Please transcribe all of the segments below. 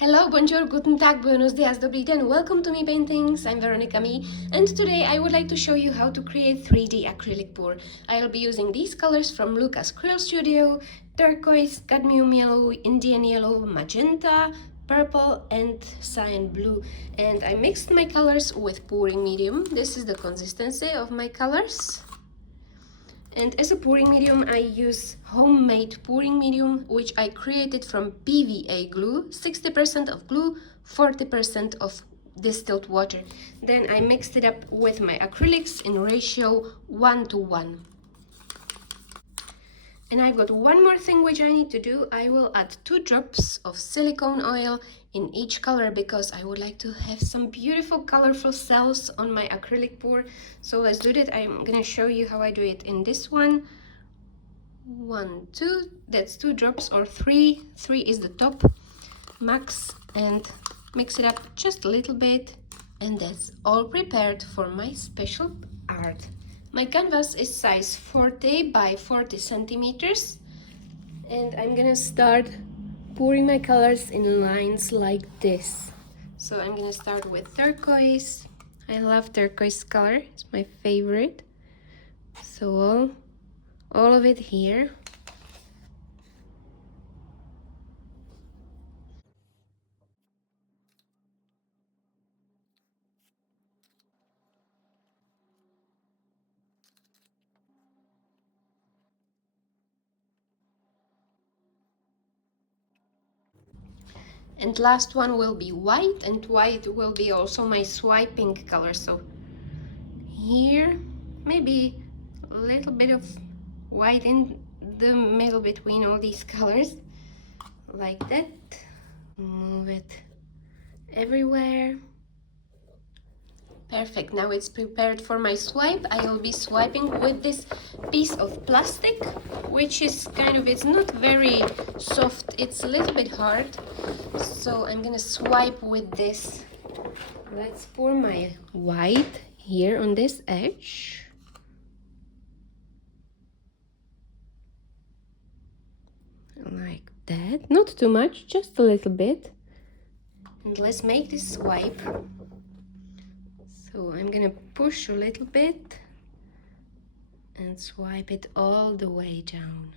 Hello, bonjour, guten tag, buenos dias, dobrý den, welcome to Me Paintings. I'm Veronica Me, and today I would like to show you how to create 3D acrylic pour. I'll be using these colors from Lucas Krill Studio: turquoise, cadmium yellow, Indian yellow, magenta, purple and cyan blue. And I mixed my colors with pouring medium. This is the consistency of my colors. And as a pouring medium, I use homemade pouring medium, which I created from PVA glue, 60% of glue, 40% of distilled water. Then I mixed it up with my acrylics in ratio 1:1. And I've got one more thing which I need to do. I will add 2 drops of silicone oil in each color because I would like to have some beautiful colorful cells on my acrylic pour. So let's do that. I'm gonna show you how I do it in this one. 1, 2, that's 2 drops, or 3 is the top max, and mix it up just a little bit, and that's all prepared for my special art. My canvas is size 40 by 40 centimeters, and I'm gonna start pouring my colors in lines like this. So I'm gonna start with turquoise. I love turquoise color, it's my favorite. So all of it here. And last one will be white, and white will be also my swiping color. So here, maybe a little bit of white in the middle between all these colors, like that. Move it everywhere. Perfect, now it's prepared for my swipe. I will be swiping with this piece of plastic, which is it's not very soft, it's a little bit hard. So I'm gonna swipe with this. Let's pour my white here on this edge. Like that, not too much, just a little bit. And let's make this swipe. So I'm gonna push a little bit and swipe it all the way down.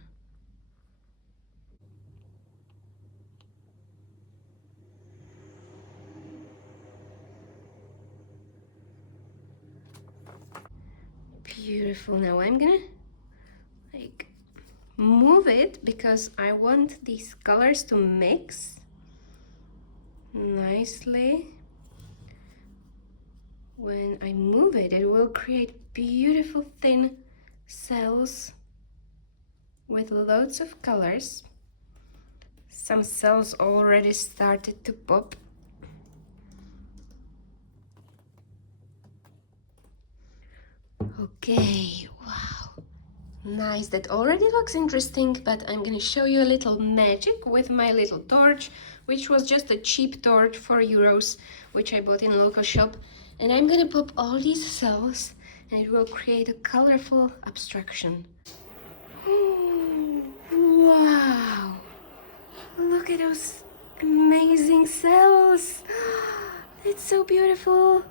Beautiful. Now I'm gonna move it because I want these colors to mix nicely. When I move it, it will create beautiful thin cells with lots of colors. Some cells already started to pop. Okay, wow, nice. That already looks interesting, but I'm gonna show you a little magic with my little torch, which was just a cheap torch, €4, which I bought in local shop. And I'm gonna pop all these cells, and it will create a colorful abstraction. Wow, look at those amazing cells. It's so beautiful.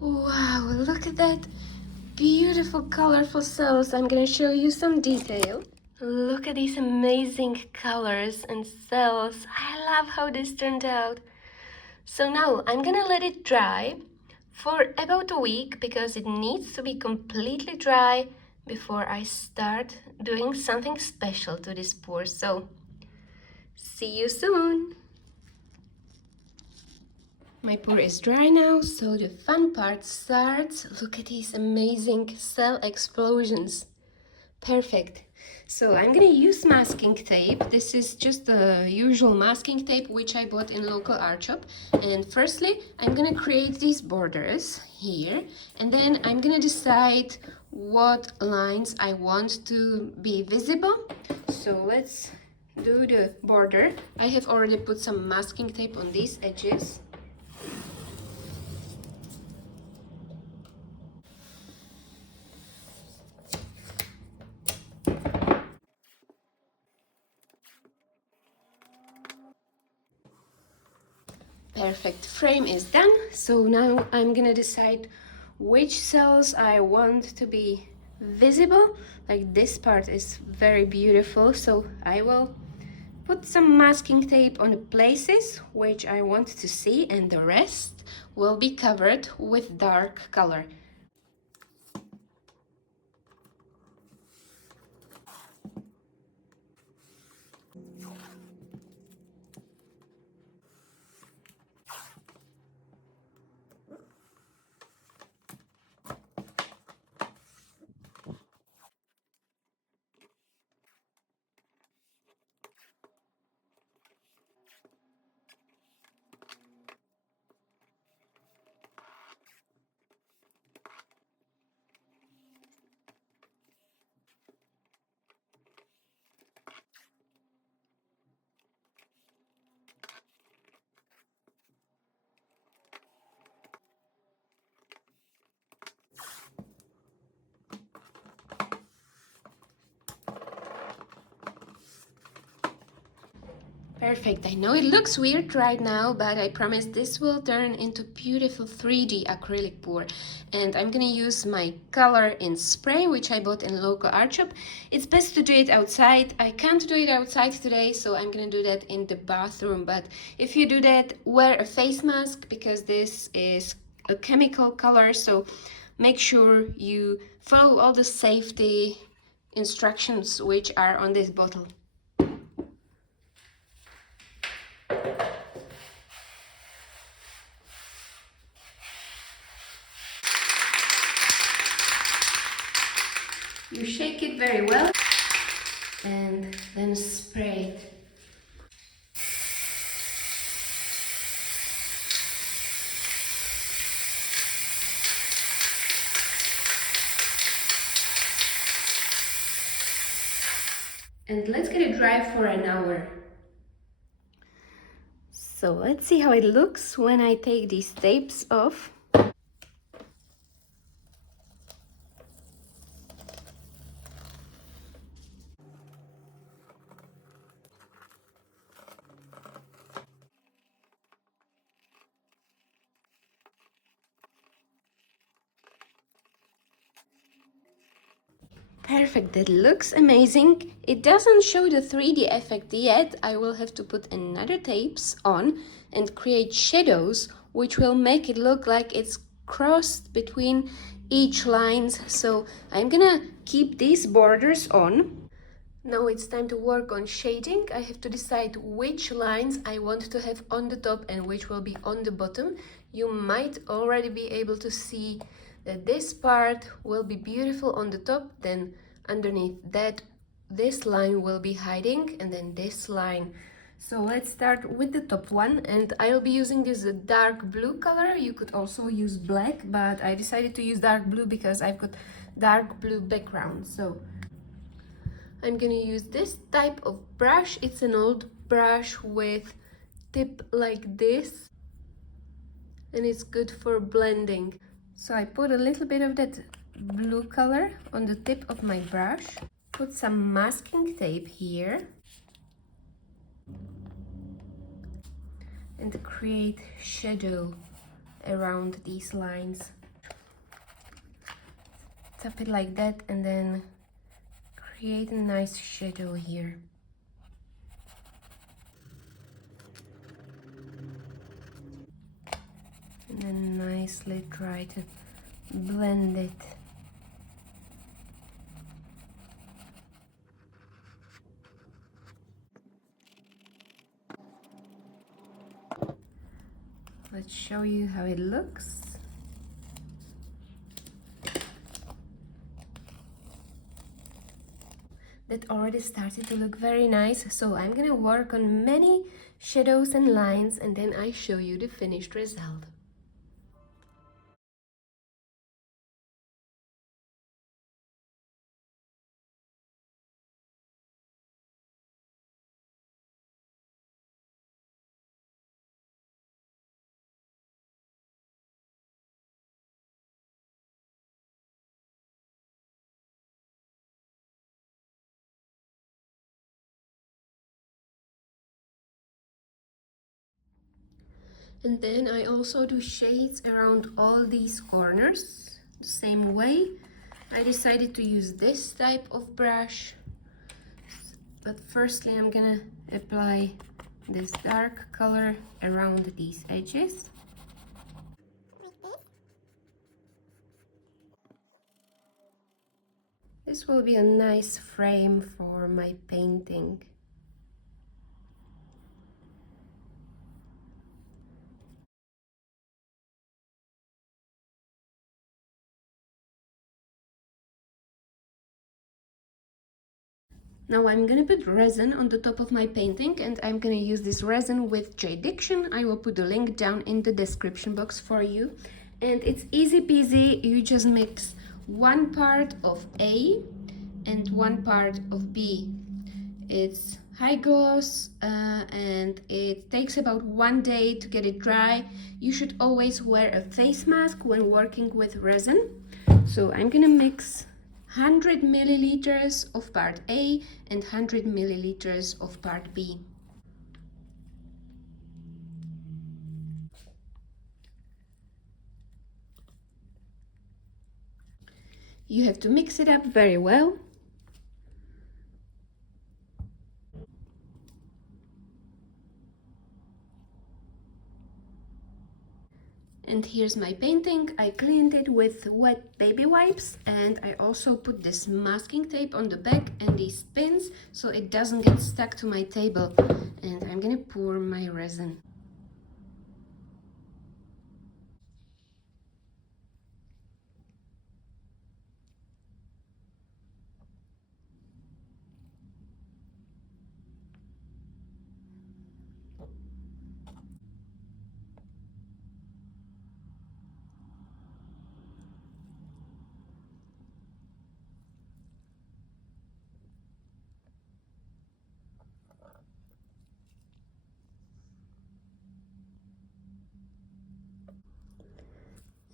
Wow, look at that beautiful colorful cells. I'm gonna show you some detail. Look at these amazing colors and cells. I love how this turned out. So now I'm gonna let it dry for about a week because it needs to be completely dry before I start doing something special to this pour. So see you soon. My pour is dry now, so the fun part starts. Look at these amazing cell explosions. Perfect. So I'm gonna use masking tape. This is just the usual masking tape which I bought in local art shop. And firstly, I'm gonna create these borders here, and then I'm gonna decide what lines I want to be visible. So let's do the border. I have already put some masking tape on these edges. Perfect, frame is done. So now I'm gonna decide which cells I want to be visible. Like this part is very beautiful, so I will put some masking tape on the places which I want to see, and the rest will be covered with dark color. Perfect. I know it looks weird right now, but I promise this will turn into beautiful 3D acrylic pour. And I'm gonna use my color in spray, which I bought in local art shop. It's best to do it outside. I can't do it outside today, so I'm gonna do that in the bathroom. But if you do that, wear a face mask because this is a chemical color, so make sure you follow all the safety instructions which are on this bottle. You shake it very well and then spray it. And let's get it dry for an hour. So let's see how it looks when I take these tapes off. Perfect, that looks amazing. It doesn't show the 3D effect yet. I will have to put another tapes on and create shadows, which will make it look like it's crossed between each lines. So I'm gonna keep these borders on. Now it's time to work on shading. I have to decide which lines I want to have on the top and which will be on the bottom. You might already be able to see that this part will be beautiful on the top, then underneath that this line will be hiding, and then this line. So let's start with the top one, and I'll be using this dark blue color. You could also use black, but I decided to use dark blue because I've got dark blue background. So I'm gonna use this type of brush. It's an old brush with tip like this, and it's good for blending. So I put a little bit of that blue color on the tip of my brush, put some masking tape here, and create shadow around these lines. Tap it like that and then create a nice shadow here. And then nicely try to blend it. Let's show you how it looks. That already started to look very nice, so I'm gonna work on many shadows and lines, and then I show you the finished result. And then I also do shades around all these corners the same way. I decided to use this type of brush, but firstly I'm gonna apply this dark color around these edges. This will be a nice frame for my painting. Now I'm gonna put resin on the top of my painting, and I'm gonna use this resin with J Diction. I will put the link down in the description box for you. And it's easy peasy. You just mix 1 part of A and 1 part of B. It's high gloss and it takes about 1 day to get it dry. You should always wear a face mask when working with resin. So I'm gonna mix 100 milliliters of part A and 100 milliliters of part B. You have to mix it up very well. And here's my painting. I cleaned it with wet baby wipes, and I also put this masking tape on the back and these pins so it doesn't get stuck to my table. And I'm gonna pour my resin.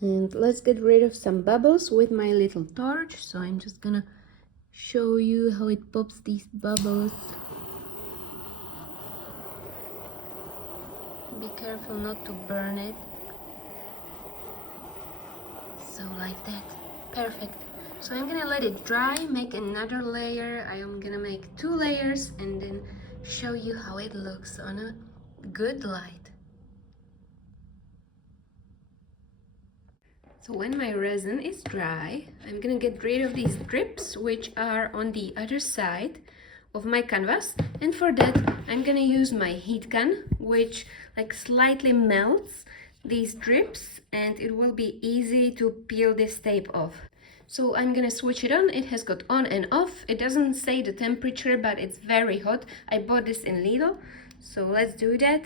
And let's get rid of some bubbles with my little torch. So I'm just gonna show you how it pops these bubbles. Be careful not to burn it. So like that. Perfect. So I'm gonna let it dry, make another layer. I am gonna make 2 layers and then show you how it looks on a good light. So when my resin is dry, I'm gonna get rid of these drips which are on the other side of my canvas, and for that I'm gonna use my heat gun, which like slightly melts these drips, and it will be easy to peel this tape off. So I'm gonna switch it on. It has got on and off. It doesn't say the temperature, but it's very hot. I bought this in Lidl, so let's do that.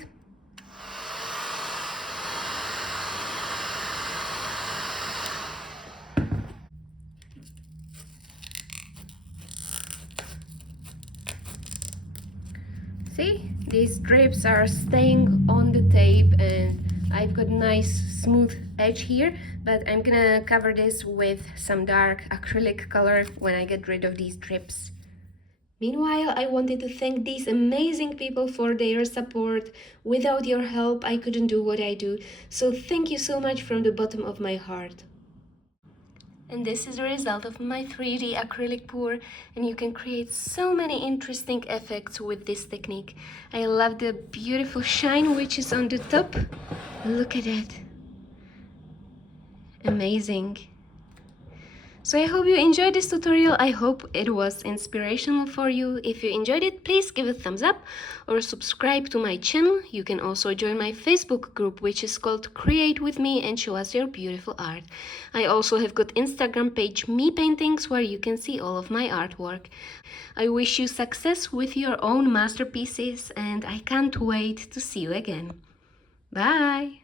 See, these drips are staying on the tape, and I've got nice smooth edge here, but I'm gonna cover this with some dark acrylic color when I get rid of these drips. Meanwhile, I wanted to thank these amazing people for their support. Without your help, I couldn't do what I do, so thank you so much from the bottom of my heart. And this is the result of my 3D acrylic pour, and you can create so many interesting effects with this technique. I love the beautiful shine which is on the top. Look at that. Amazing. So I hope you enjoyed this tutorial. I hope it was inspirational for you. If you enjoyed it, please give a thumbs up or subscribe to my channel. You can also join my Facebook group, which is called Create With Me, and show us your beautiful art. I also have got Instagram page Me Paintings, where you can see all of my artwork. I wish you success with your own masterpieces, and I can't wait to see you again. Bye!